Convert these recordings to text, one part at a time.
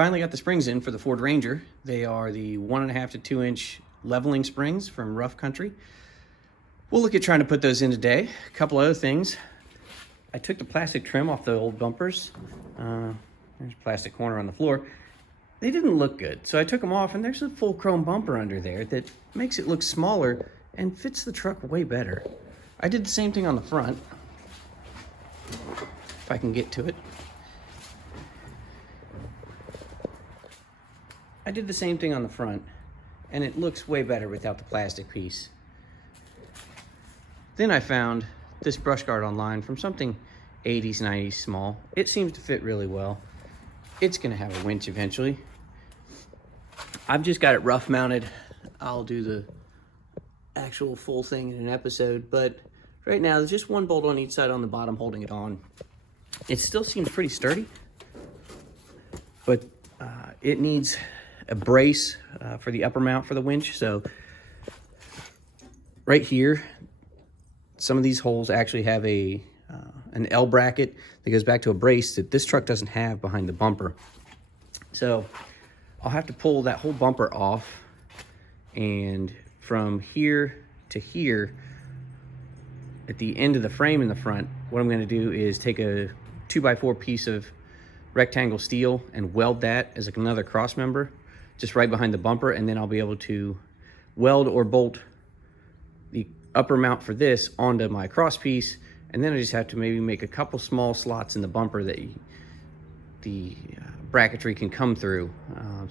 finally got the springs in for the Ford Ranger. They are the 1.5 to 2 inch leveling springs from Rough Country. We'll look at trying to put those in today. A couple other things. I took the plastic trim off the old bumpers. There's a plastic corner on the floor. They didn't look good, so I took them off, and there's a full chrome bumper under there that makes it look smaller and fits the truck way better. I did the same thing on the front, if I can get to it. I did the same thing on the front, and it looks way better without the plastic piece. Then I found this brush guard online from something 80s, 90s small. It seems to fit really well. It's gonna have a winch eventually. I've just got it rough mounted. I'll do the actual full thing in an episode, but right now there's just one bolt on each side on the bottom holding it on. It still seems pretty sturdy, but it needs a brace for the upper mount for the winch. So right here, some of these holes actually have an L bracket that goes back to a brace that this truck doesn't have behind the bumper. So I'll have to pull that whole bumper off, and from here to here at the end of the frame in the front, what I'm going to do is take a 2x4 piece of rectangle steel and weld that as another cross member just right behind the bumper, and then I'll be able to weld or bolt the upper mount for this onto my cross piece, and then I just have to maybe make a couple small slots in the bumper that the bracketry can come through,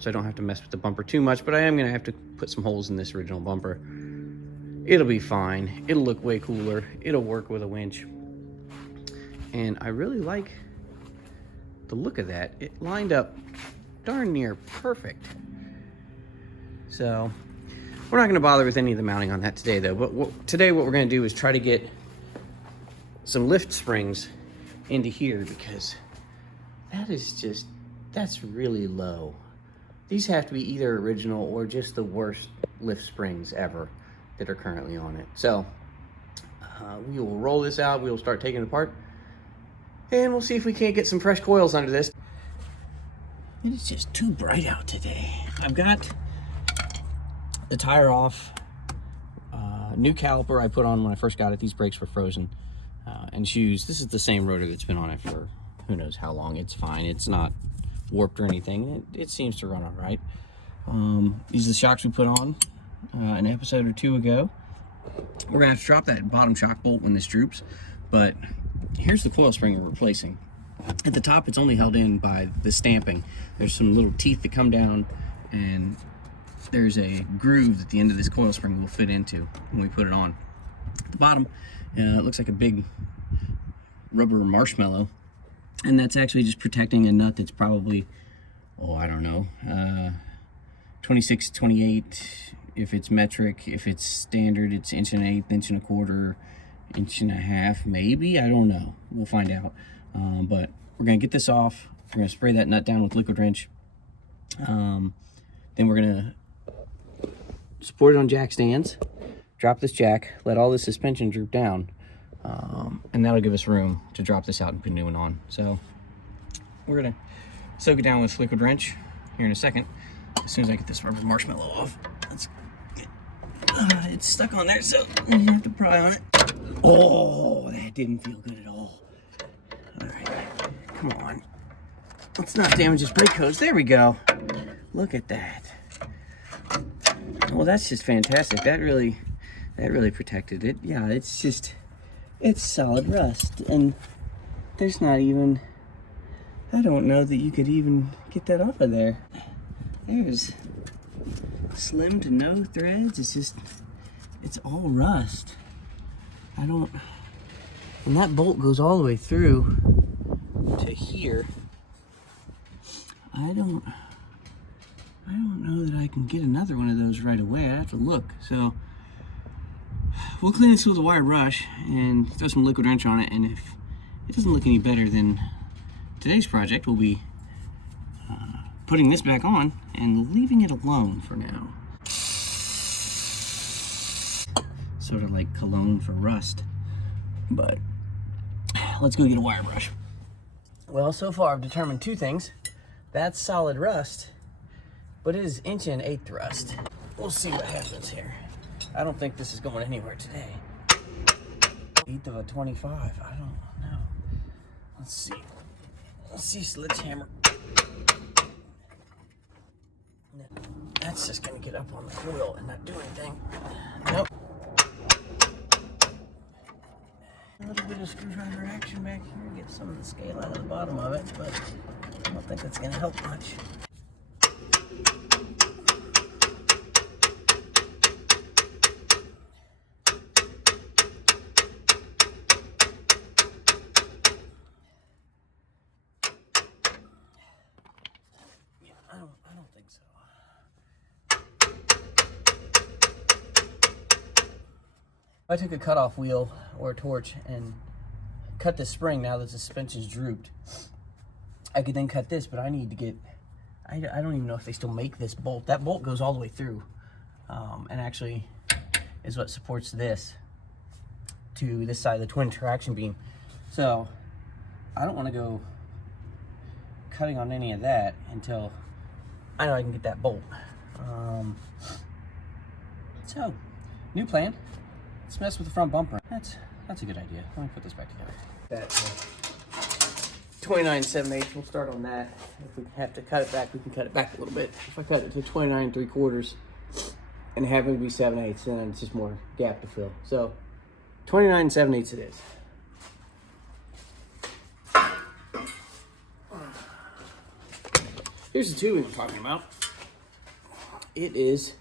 so I don't have to mess with the bumper too much, but I am going to have to put some holes in this original bumper. It'll be fine. It'll look way cooler. It'll work with a winch. And I really like the look of that. It lined up darn near perfect. So we're not going to bother with any of the mounting on that today, though. But today what we're going to do is try to get some lift springs into here, because that's really low. These have to be either original or just the worst lift springs ever that are currently on it. So we will roll this out. We will start taking it apart, and we'll see if we can't get some fresh coils under this. It is just too bright out today. I've got the tire off. New caliper I put on when I first got it. These brakes were frozen. And shoes. This is the same rotor that's been on it for who knows how long. It's fine. It's not warped or anything. It seems to run all right. These are the shocks we put on an episode or two ago. We're gonna have to drop that bottom shock bolt when this droops, but here's the coil spring we're replacing. At the top, it's only held in by the stamping. There's some little teeth that come down, and there's a groove that the end of this coil spring will fit into when we put it on. At the bottom, it looks like a big rubber marshmallow, and that's actually just protecting a nut that's probably, oh, I don't know, 26, 28. If it's metric, if it's standard, it's 1 1/8, 1 1/4, 1.5 inches, maybe. I don't know. We'll find out. But we're gonna get this off. We're gonna spray that nut down with liquid wrench. Then we're gonna support it on jack stands, drop this jack, let all the suspension droop down, and that'll give us room to drop this out and put a new one on. So we're gonna soak it down with liquid wrench here in a second. As soon as I get this rubber marshmallow off, let's get, it's stuck on there, so you have to pry on it. Oh, that didn't feel good at all. All right, come on. Let's not damage this brake hose. There we go. Look at that. Well, that's just fantastic. That really protected it. Yeah, it's solid rust, and there's not even, I don't know that you could even get that off of there. There's slim to no threads. It's all rust. And that bolt goes all the way through to here. I don't know that I can get another one of those right away. I have to look. So we'll clean this with a wire brush and throw some liquid wrench on it, and if it doesn't look any better than today's project, we'll be putting this back on and leaving it alone for now. Sort of like cologne for rust. But let's go get a wire brush. Well, so far I've determined two things. That's solid rust, but it is 1/8" rust. We'll see what happens here. I don't think this is going anywhere today. 1/8 of a 25, I don't know. Let's see. Let's see, sledgehammer. That's just gonna get up on the coil and not do anything. Nope. A little bit of screwdriver action back here, get some of the scale out of the bottom of it, but I don't think that's gonna help much. Yeah, I don't think so. I took a cutoff wheel or a torch and cut the spring now that the suspension's drooped. I could then cut this, but I need to get, I don't even know if they still make this bolt. That bolt goes all the way through and actually is what supports this to this side of the twin traction beam. So I don't want to go cutting on any of that until I know I can get that bolt. So, new plan. Let's mess with the front bumper. That's a good idea. Let me put this back together. That 29 7/8. We'll start on that. If we have to cut it back, we can cut it back a little bit. If I cut it to 29 3/4 and have it be 7/8, then it's just more gap to fill. So 29 7/8 it is. Here's the tubing I'm talking about. It is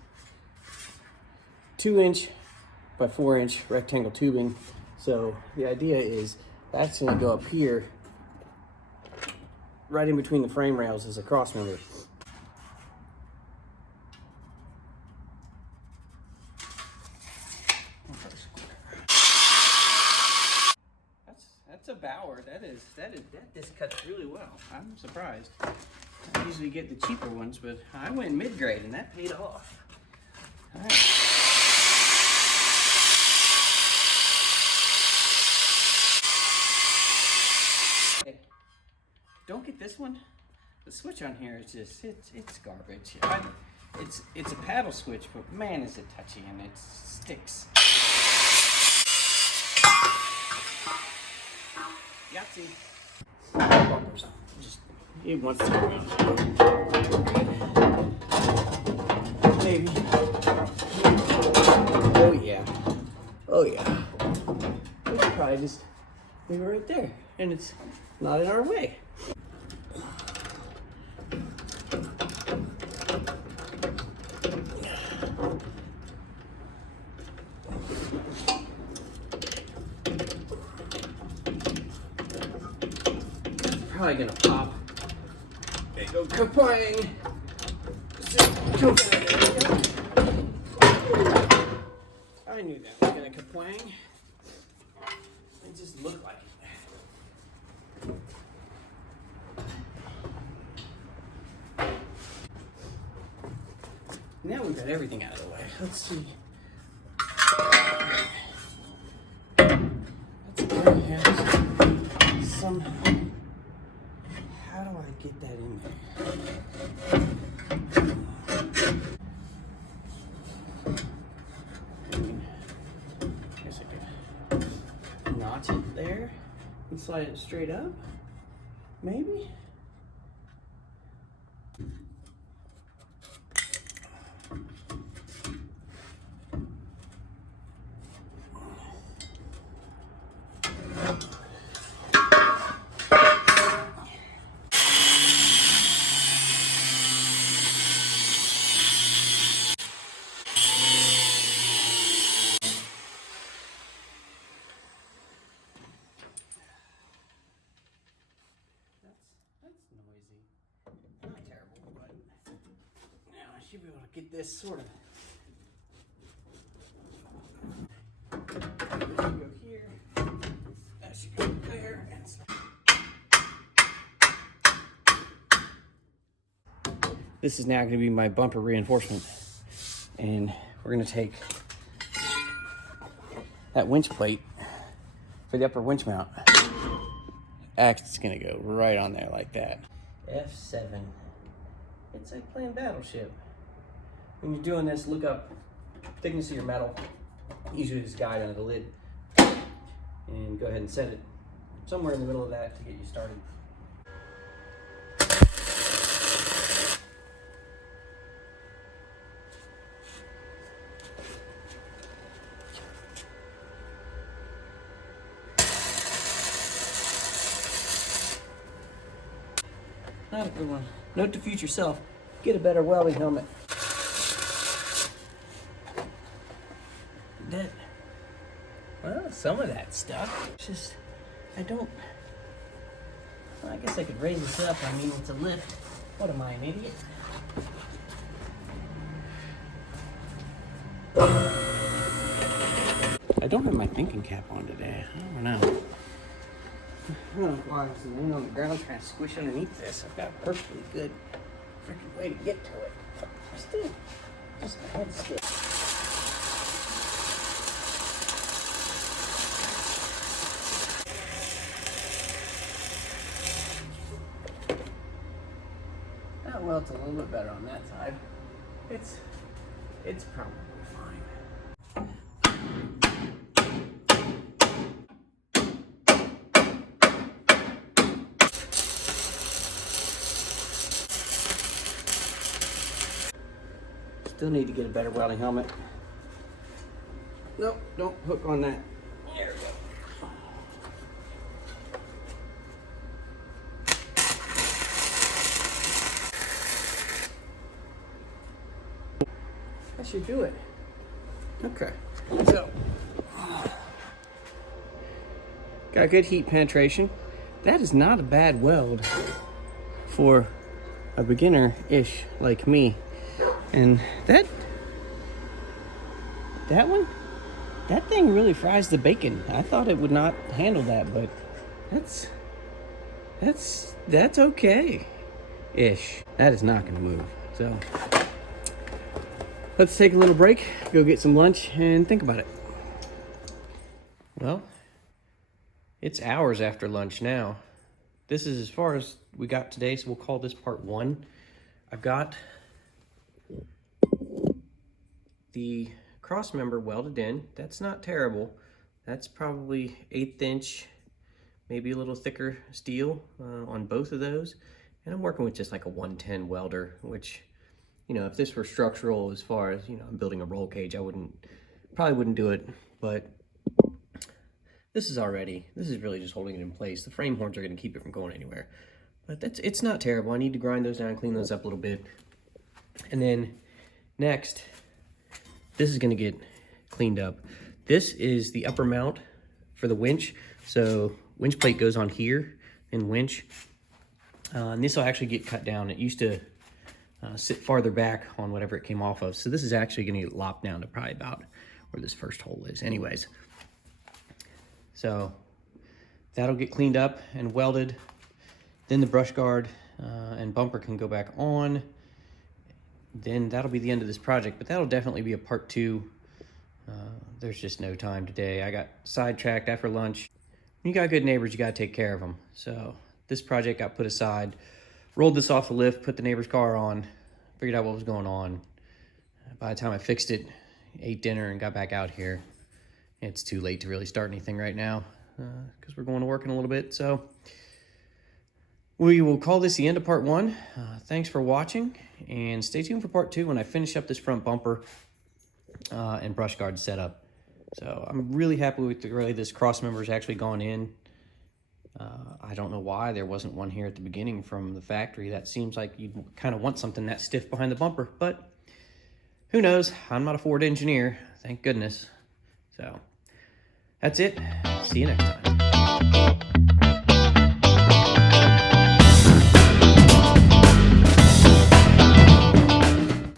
2" by 4" rectangle tubing. So the idea is that's going to go up here, right in between the frame rails as a cross member. That's a Bauer. That disc cuts really well. I'm surprised. I usually get the cheaper ones, but I went mid-grade and that paid off. All right. Don't get this one. The switch on here is just, it's garbage. It's a paddle switch, but man, is it touchy and it sticks. Yahtzee. Just, it wants to go. Maybe. Oh yeah. Oh yeah. We should probably just leave it right there, and it's not in our way. Probably gonna pop. There you go, kapwang! I knew that was gonna kapwang. It just looked like it. Now we've got everything out of the way. Let's see. Let's grab somehow. How do I get that in there? I guess I could notch it there and slide it straight up, maybe? Should be able to get this sort of. That should go here. That should go there. This is now going to be my bumper reinforcement, and we're going to take that winch plate for the upper winch mount. It's going to go right on there like that. F7. It's like playing Battleship. When you're doing this, look up thickness of your metal. Usually this guide under the lid. And go ahead and set it somewhere in the middle of that to get you started. Not a good one. Note to future self, get a better welding helmet. That, well, some of that stuff. It's just, well, I guess I could raise this up. I mean, it's a lift. What am I, an idiot? I don't have my thinking cap on today. I don't know. I don't know why I'm laying on the ground trying to squish underneath this. I've got a perfectly good freaking way to get to it. Still, just a head still. Oh, well, it's a little bit better on that side. It's probably fine. Still need to get a better welding helmet. Nope, don't hook on that. There we go. That should do it. Okay, so got good heat penetration. That is not a bad weld for a beginner-ish like me. And that thing really fries the bacon. I thought it would not handle that, but that's okay-ish. That is not gonna move. So let's take a little break, go get some lunch, and think about it. Well, it's hours after lunch now. This is as far as we got today, so we'll call this part 1. I've got the cross member welded in. That's not terrible. That's probably 1/8 inch, maybe a little thicker steel on both of those. And I'm working with just like a 110 welder, which, you know, if this were structural as far as, you know, I'm building a roll cage, I probably wouldn't do it. But this is really just holding it in place. The frame horns are going to keep it from going anywhere. But it's not terrible. I need to grind those down, clean those up a little bit. And then next, this is going to get cleaned up. This is the upper mount for the winch. So winch plate goes on here in winch. And this will actually get cut down. It used to sit farther back on whatever it came off of. So this is actually going to get lopped down to probably about where this first hole is. Anyways, so that'll get cleaned up and welded. Then the brush guard and bumper can go back on. Then that'll be the end of this project, but that'll definitely be a part 2. There's just no time today. I got sidetracked after lunch. When you got good neighbors, you got to take care of them. So this project got put aside, rolled this off the lift, put the neighbor's car on, figured out what was going on. By the time I fixed it, ate dinner, and got back out here, it's too late to really start anything right now because we're going to work in a little bit. So we will call this the end of part 1. Thanks for watching, and stay tuned for part 2 when I finish up this front bumper and brush guard setup. So I'm really happy with the way this cross member has actually gone in. I don't know why there wasn't one here at the beginning from the factory. That seems like you kind of want something that stiff behind the bumper, but who knows? I'm not a Ford engineer, thank goodness. So that's it. See you next time.